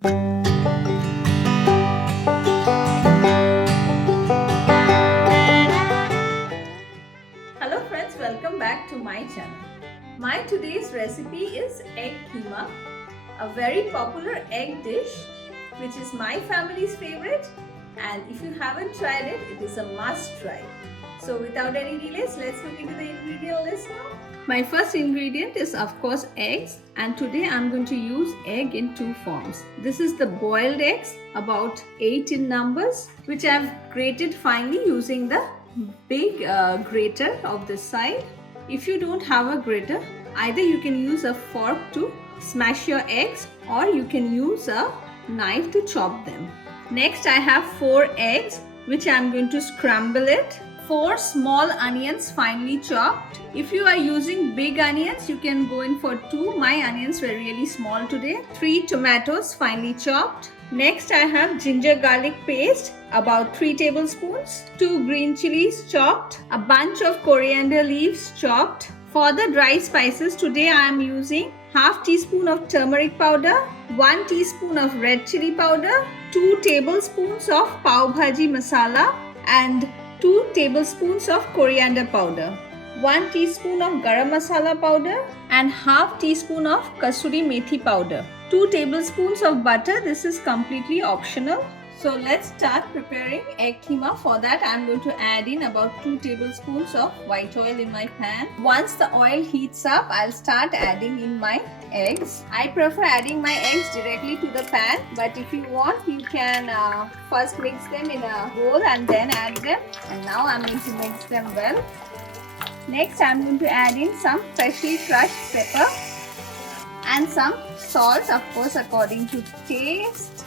Hello friends, welcome back to my channel. My today's recipe is Egg Keema, a very popular egg dish which is my family's favorite, and if you haven't tried it, it is a must try. So without any delays, let's look into the ingredient list now. My first ingredient is of course eggs, and today I'm going to use egg in two forms. This is the boiled eggs, about 8 in numbers, which I've grated finely using the big grater of this side. If you don't have a grater, either you can use a fork to smash your eggs or you can use a knife to chop them. Next I have 4 eggs which I'm going to scramble it. 4 small onions finely chopped. If you are using big onions, you can go in for 2. My onions were really small today. 3 tomatoes finely chopped. Next I have ginger garlic paste, about 3 tablespoons, 2 green chilies chopped, a bunch of coriander leaves chopped. For the dry spices, today I am using half teaspoon of turmeric powder, 1 teaspoon of red chilli powder, 2 tablespoons of Pav Bhaji Masala, and 2 tablespoons of coriander powder, 1 teaspoon of Garam Masala powder, and half teaspoon of Kasoori Methi powder. 2 tablespoons of butter. This is completely optional. So let's start preparing egg keema. For that I am going to add in about 2 tablespoons of white oil in my pan. Once the oil heats up, I'll start adding in my eggs. I prefer adding my eggs directly to the pan, but if you want, you can first mix them in a bowl and then add them. And now I'm going to mix them well. Next I'm going to add in some freshly crushed pepper and some salt, of course according to taste.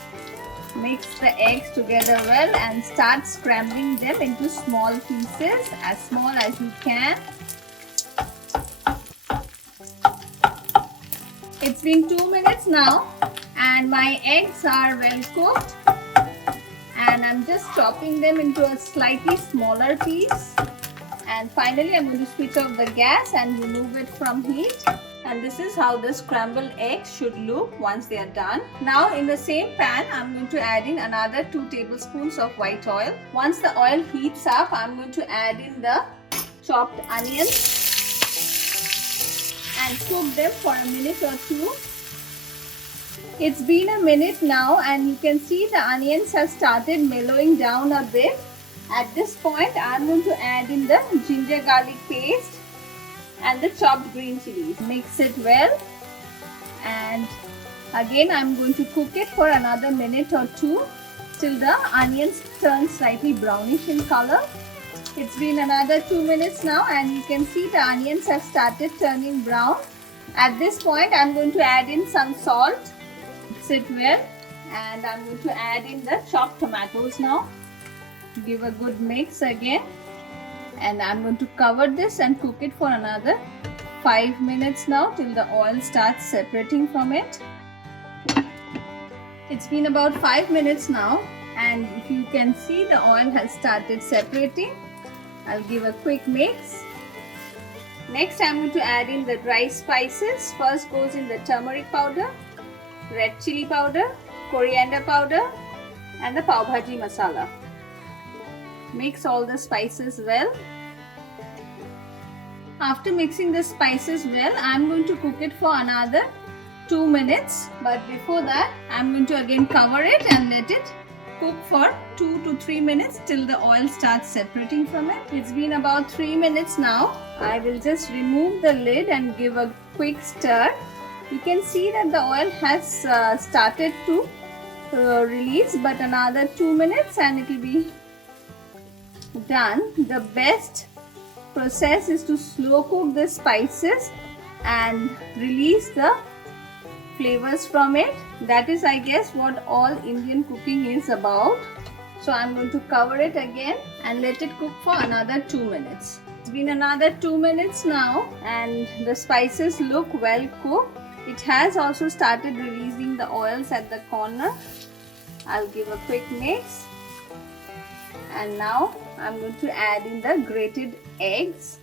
Mix the eggs together well and start scrambling them into small pieces, as small as you can. It's been 2 minutes now and my eggs are well cooked, and I'm just chopping them into a slightly smaller piece. And finally I'm going to switch off the gas and remove it from heat. And this is how the scrambled eggs should look once they are done. Now in the same pan, I'm going to add in another 2 tablespoons of white oil. Once the oil heats up, I'm going to add in the chopped onions and cook them for a minute or 2. It's been a minute now and you can see the onions have started mellowing down a bit. At this point, I'm going to add in the ginger garlic paste and the chopped green chilies. Mix it well, and again I'm going to cook it for another minute or 2 till the onions turn slightly brownish in color. It's been another 2 minutes now and you can see the onions have started turning brown. At this point I'm going to add in some salt. Mix it well, and I'm going to add in the chopped tomatoes now. Give a good mix again, and I'm going to cover this and cook it for another 5 minutes now till the oil starts separating from it. It's been about 5 minutes now and if you can see the oil has started separating. I'll give a quick mix. Next I'm going to add in the dry spices. First goes in the turmeric powder, red chilli powder, coriander powder, and the Pav Bhaji Masala. Mix all the spices well. After mixing the spices well, I'm going to cook it for another 2 minutes. But before that, I'm going to again cover it and let it cook for 2 to 3 minutes till the oil starts separating from it. It's been about 3 minutes now. I will just remove the lid and give a quick stir. You can see that the oil has started to release, but another 2 minutes and it will be done. The best process is to slow cook the spices and release the flavors from it. That is, I guess, what all Indian cooking is about. So I'm going to cover it again and let it cook for another 2 minutes. It's been another 2 minutes now and the spices look well cooked. It has also started releasing the oils at the corner. I'll give a quick mix. And now I'm going to add in the grated eggs.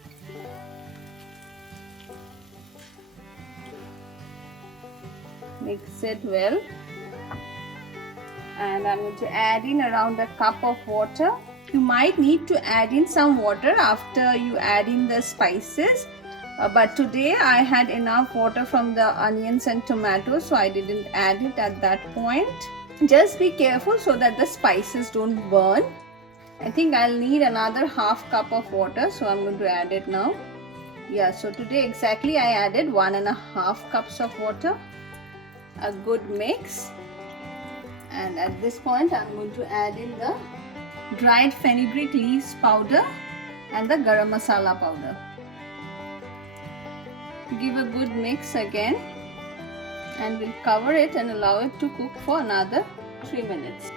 Mix it well. and I'm going to add in around a cup of water. You might need to add in some water after you add in the spices, but today I had enough water from the onions and tomatoes, so I didn't add it at that point. Just be careful so that the spices don't burn. I think I'll need another half cup of water, so I'm going to add it now. Yeah, so today exactly I added 1.5 cups of water. A good mix. And at this point I'm going to add in the dried fenugreek leaves powder and the garam masala powder. Give a good mix again, and we'll cover it and allow it to cook for another 3 minutes.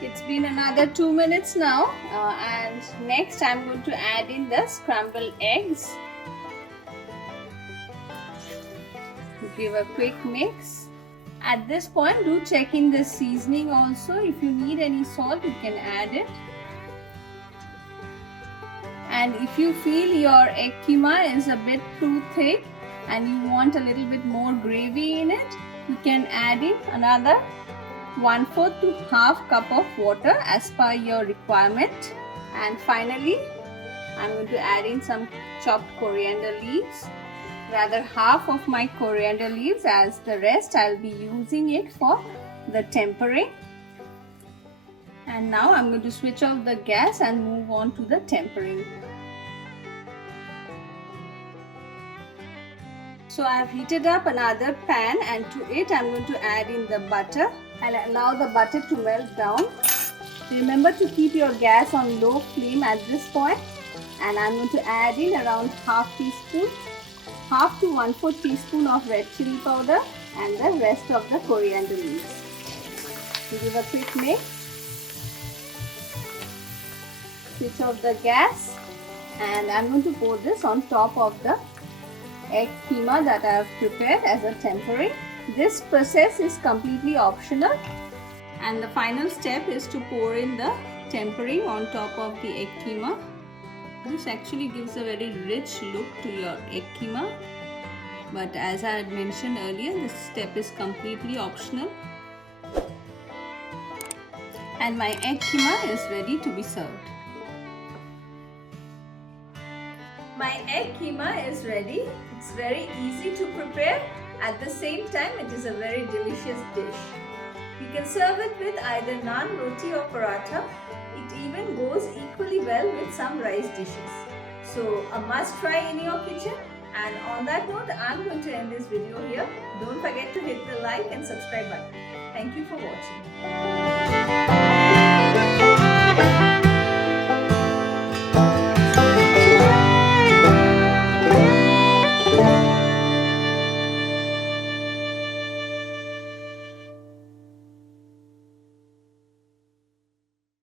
It's been another 2 minutes now, and next I'm going to add in the scrambled eggs. Give a quick mix. At this point, do check in the seasoning also. If you need any salt, you can add it. And if you feel your egg keema is a bit too thick and you want a little bit more gravy in it, you can add in another 1/4 to half cup of water as per your requirement. And finally, I'm going to add in some chopped coriander leaves, rather half of my coriander leaves, as the rest I'll be using it for the tempering. And now I'm going to switch off the gas and move on to the tempering. So I've heated up another pan, and to it I'm going to add in the butter. I'll allow the butter to melt down. Remember to keep your gas on low flame at this point. And I'm going to add in around half to 1/4 teaspoon of red chilli powder and the rest of the coriander leaves. Give a quick mix. Switch off the gas, and I'm going to pour this on top of the egg keema that I have prepared as a tempering. This process is completely optional, and the final step is to pour in the tempering on top of the egg keema. This actually gives a very rich look to your egg keema, but as I had mentioned earlier, this step is completely optional. And my egg keema is ready to be served. My egg keema is ready. It's very easy to prepare. At the same time, it is a very delicious dish. You can serve it with either naan, roti or paratha. It even goes equally well with some rice dishes. So a must try in your kitchen. And on that note, I'm going to end this video here. Don't forget to hit the like and subscribe button. Thank you for watching.